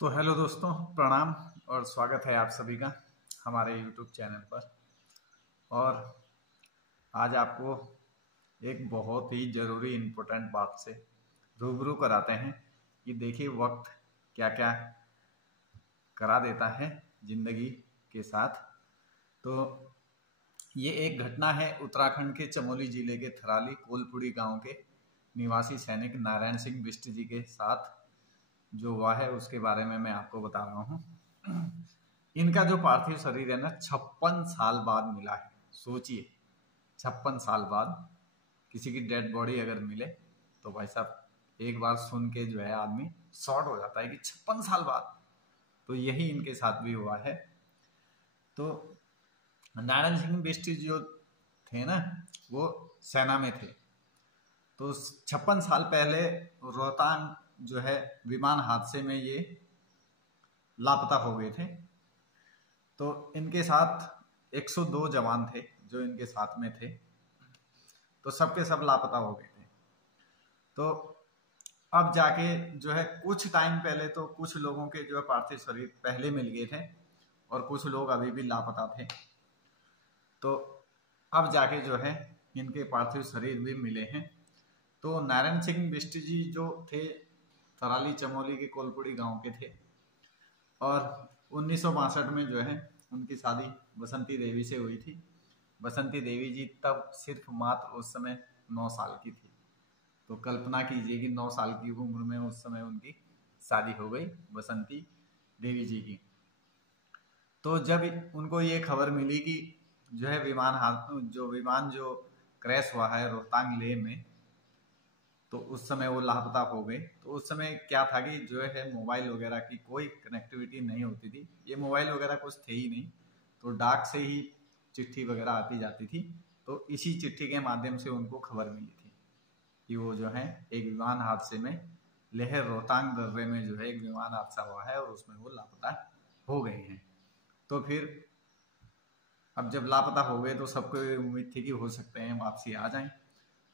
तो हेलो दोस्तों, प्रणाम और स्वागत है आप सभी का हमारे YouTube चैनल पर। और आज आपको एक बहुत ही ज़रूरी इम्पोर्टेंट बात से रूबरू कराते हैं कि देखिए वक्त क्या क्या करा देता है ज़िंदगी के साथ। तो ये एक घटना है उत्तराखंड के चमोली जिले के थराली कोलपुड़ी गांव के निवासी सैनिक नारायण सिंह बिष्ट जी के साथ जो हुआ है उसके बारे में मैं आपको बता रहा हूँ। इनका जो पार्थिव शरीर है ना 56 साल बाद मिला है। सोचिए 56 साल बाद किसी की डेड बॉडी अगर मिले तो भाई साहब एक बार सुन के जो है आदमी शॉर्ट हो जाता है कि 56 साल बाद। तो यही इनके साथ भी हुआ है। तो नारायण सिंह बिष्ट जो थे ना वो सेना में थे। तो 56 साल पहले रोहतांग जो है विमान हादसे में ये लापता हो गए थे। तो इनके साथ 102 जवान थे जो इनके साथ में थे। तो सबके सब लापता हो गए थे। तो अब जाके जो है कुछ टाइम पहले तो कुछ लोगों के जो है पार्थिव शरीर पहले मिल गए थे और कुछ लोग अभी भी लापता थे। तो अब जाके जो है इनके पार्थिव शरीर भी मिले हैं। तो नारायण सिंह बिष्ट जी जो थे थराली चमोली के कोलपुड़ी गांव के थे और 1962 में जो है उनकी शादी बसंती देवी से हुई थी। बसंती देवी जी तब सिर्फ मात्र उस समय 9 साल की थी। तो कल्पना कीजिए कि 9 साल की उम्र में उस समय उनकी शादी हो गई बसंती देवी जी की। तो जब उनको ये खबर मिली कि जो है विमान जो क्रैश हुआ है रोहतांग लेह में, तो उस समय वो लापता हो गए। तो उस समय क्या था कि जो है मोबाइल वगैरह की कोई कनेक्टिविटी नहीं होती थी। ये मोबाइल वगैरह कुछ थे ही नहीं। तो डाक से ही चिट्ठी वगैरह आती जाती थी। तो इसी चिट्ठी के माध्यम से उनको खबर मिली थी कि वो जो है एक विमान हादसे में लेह रोहतांग दर्रे में जो है एक विमान हादसा हुआ है और उसमें वो लापता हो गए हैं। तो फिर अब जब लापता हो गए तो सबको उम्मीद थी कि हो सकते हैं वापसी आ जाएं।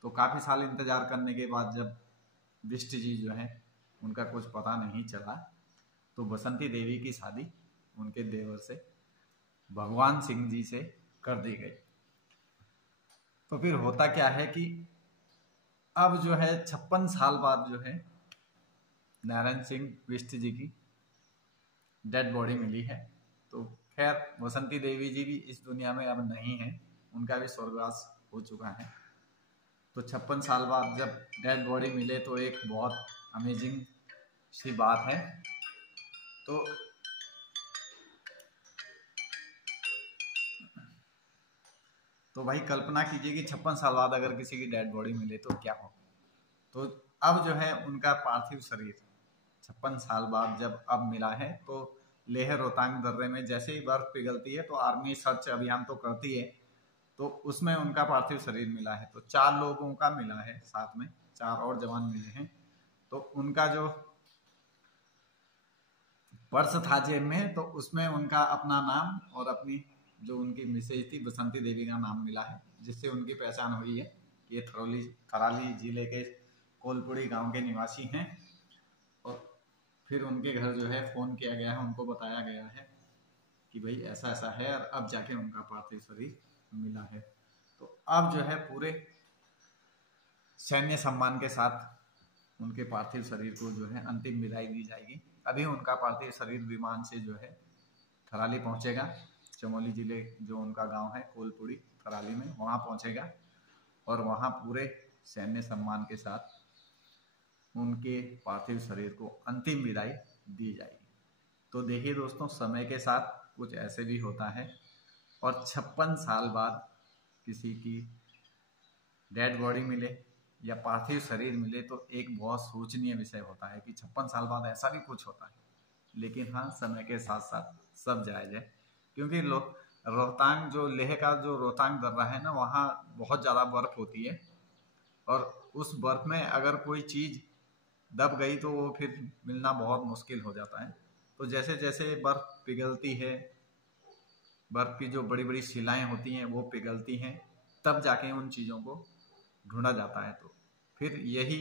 तो काफ़ी साल इंतजार करने के बाद जब बिष्ट जी जो है उनका कुछ पता नहीं चला तो बसंती देवी की शादी उनके देवर से भगवान सिंह जी से कर दी गई। तो फिर होता क्या है कि अब जो है 56 साल बाद जो है नारायण सिंह बिष्ट जी की डेड बॉडी मिली है। तो खैर बसंती देवी जी भी इस दुनिया में अब नहीं है, उनका भी स्वर्गवास हो चुका है। तो 56 साल बाद जब डेड बॉडी मिले तो एक बहुत अमेजिंग सी बात है। तो भाई कल्पना कीजिए कि 56 साल बाद अगर किसी की डेड बॉडी मिले तो क्या हो। तो अब जो है उनका पार्थिव शरीर 56 साल बाद जब अब मिला है तो लेह रोहतांग दर्रे में जैसे ही बर्फ पिघलती है तो आर्मी सर्च अभियान तो करती है। तो उसमें उनका पार्थिव शरीर मिला है। तो 4 लोगों का मिला है, साथ में 4 और जवान मिले हैं। तो उनका जो पर्स था जेब में तो उसमें उनका अपना नाम और अपनी जो उनकी मिसेज थी बसंती देवी का नाम मिला है, जिससे उनकी पहचान हुई है कि ये थराली जिले के कोलपुड़ी गांव के निवासी हैं। और फिर उनके घर जो है फ़ोन किया गया है, उनको बताया गया है कि भाई ऐसा ऐसा है और अब जाके उनका पार्थिव शरीर मिला है। तो अब जो है पूरे सैन्य सम्मान के साथ उनके पार्थिव शरीर को जो है अंतिम विदाई दी जाएगी। अभी उनका पार्थिव शरीर विमान से जो है थराली पहुंचेगा। चमोली जिले जो उनका गांव है कोलपुड़ी थराली में, वहां पहुंचेगा और वहां पूरे सैन्य सम्मान के साथ उनके पार्थिव शरीर को अंतिम विदाई दी जाएगी। तो देखिए दोस्तों, समय के साथ कुछ ऐसे भी होता है और 56 साल बाद किसी की डेड बॉडी मिले या पार्थिव शरीर मिले तो एक बहुत सोचनीय विषय होता है कि 56 साल बाद ऐसा भी कुछ होता है। लेकिन हाँ, समय के साथ साथ सब जायज है, क्योंकि रोहतांग जो लेह का जो रोहतांग दर्रा है ना, वहाँ बहुत ज़्यादा बर्फ़ होती है और उस बर्फ़ में अगर कोई चीज़ दब गई तो वो फिर मिलना बहुत मुश्किल हो जाता है। तो जैसे जैसे बर्फ़ पिघलती है, बर्फ़ की जो बड़ी बड़ी शिलाएँ होती हैं वो पिघलती हैं, तब जाके उन चीज़ों को ढूंढा जाता है। तो फिर यही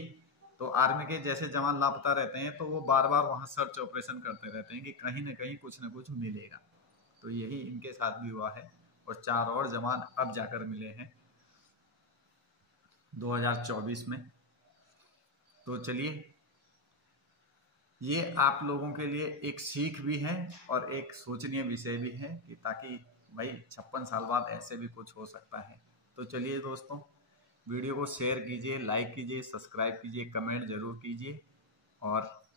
तो आर्मी के जैसे जवान लापता रहते हैं तो वो बार बार वहाँ सर्च ऑपरेशन करते रहते हैं कि कहीं ना कहीं कुछ ना कुछ मिलेगा। तो यही इनके साथ भी हुआ है और 4 और जवान अब जाकर मिले हैं 2024 में। तो चलिए, ये आप लोगों के लिए एक सीख भी है और एक सोचनीय विषय भी है कि ताकि भाई 56 साल बाद ऐसे भी कुछ हो सकता है। तो चलिए दोस्तों, वीडियो को शेयर कीजिए, लाइक कीजिए, सब्सक्राइब कीजिए, कमेंट जरूर कीजिए और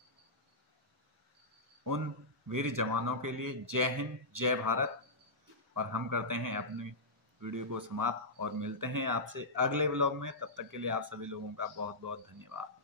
उन वीर जवानों के लिए जय हिंद, जय भारत। और हम करते हैं अपनी वीडियो को समाप्त और मिलते हैं आपसे अगले ब्लॉग में। तब तक के लिए आप सभी लोगों का बहुत बहुत धन्यवाद।